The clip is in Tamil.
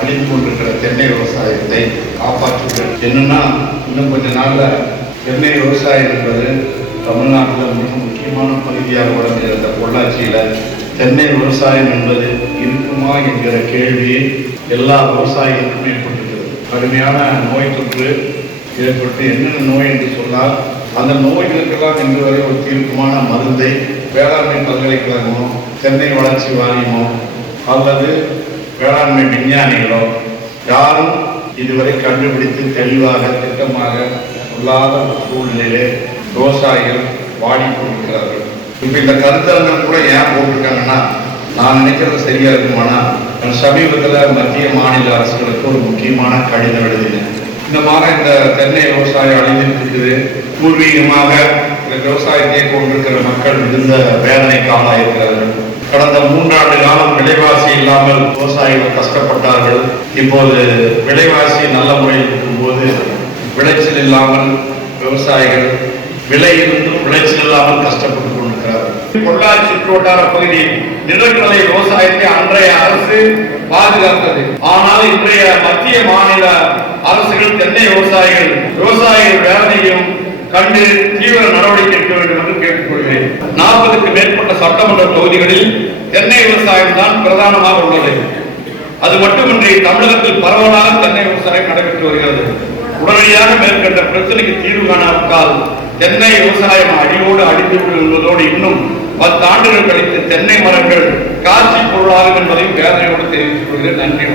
அழிந்து கொண்டிருக்கிற தென்னை விவசாயத்தை காப்பாற்றுங்கள். என்னன்னா இன்னும் கொஞ்ச நாள்ல தென்னை விவசாயம் என்பது தமிழ்நாட்டில் மிக முக்கியமான பகுதியாக வளர்ந்த இந்த பொள்ளாச்சியில தென்னை விவசாயம் என்பது இருக்குமா என்கிற கேள்வி எல்லா விவசாயிகளுக்கும் ஏற்பட்டிருக்கிறது. கடுமையான நோய் தொற்று ஏற்பட்டு என்னென்ன நோய் என்று சொன்னால் அந்த நோய்களுக்கெல்லாம் இன்று வரை ஒரு தீர்க்கமான மருந்தை வேளாண்மை பல்கலைக்கழகமோ தென்னை வளர்ச்சி வாரியமோ அல்லது வேளாண்மை விஞ்ஞானிகளோ யாரும் இதுவரை கண்டுபிடித்து தெளிவாக திட்டமாக சொல்லாத சூழ்நிலையிலே விவசாயிகள் வாடி கொண்டிருக்கிறார்கள். இப்ப இந்த கருத்தரங்கள் கூட ஏன் போட்டிருக்காங்கன்னா நான் நினைக்கிறது சரியா இருக்குமானா சமீபத்தில் மத்திய மாநில அரசுகளுக்கு ஒரு முக்கியமான கடிதம் எழுதினேன். இந்த மாதிரி இந்த தென்னை விவசாயம் அழிந்துட்டு இருக்குது. பூர்வீகமாக இந்த விவசாயத்தை கொண்டிருக்கிற மக்கள் மிகுந்த வேதனைக்கு ஆளாயிருக்கிறார்கள். கடந்த 3 ஆண்டு காலம் விலைவாசி இல்லாமல் விவசாயிகள் கஷ்டப்பட்டார்கள். இப்போது விலைவாசி நல்ல முறையில் இருக்கும்போது விளைச்சல் இல்லாமல் விவசாயிகள் விலை இருந்தும் விளைச்சல் இல்லாமல் கஷ்டப்பட்டுக் கொண்டிருக்கிறார்கள். பொள்ளாச்சி சுற்றுவட்டார பகுதியில் நிலக்கடலை விவசாயத்தை அன்றைய அரசு பாதுகாத்தது. ஆனால் இன்றைய மத்திய மாநில அரசுகள் தென்னை விவசாயிகள் வேதனையும் கண்டு தீவிர நடவடிக்கை எடுக்க வேண்டும் என்று கேட்டுக்கொள்கிறேன். 40க்கு மேற்பட்ட சட்டமன்ற தொகுதிகளில் தென்னை விவசாயம் தான் பிரதானமாக உள்ளது. அது மட்டுமின்றி தமிழகத்தில் பரவலாக தென்னை விவசாயம் நடைபெற்று வருகிறது. உடனடியாக மேற்கண்ட பிரச்சனைக்கு தீர்வு காணாவிட்டால் தென்னை விவசாயம் அடியோடு அடித்து விடுவதோடு இன்னும் 10 ஆண்டுகள் கழித்து தென்னை மரங்கள் காட்சி பொருளாகும் என்பதையும் வேதனையோடு தெரிவித்துக் கொள்கிறேன். நன்றி.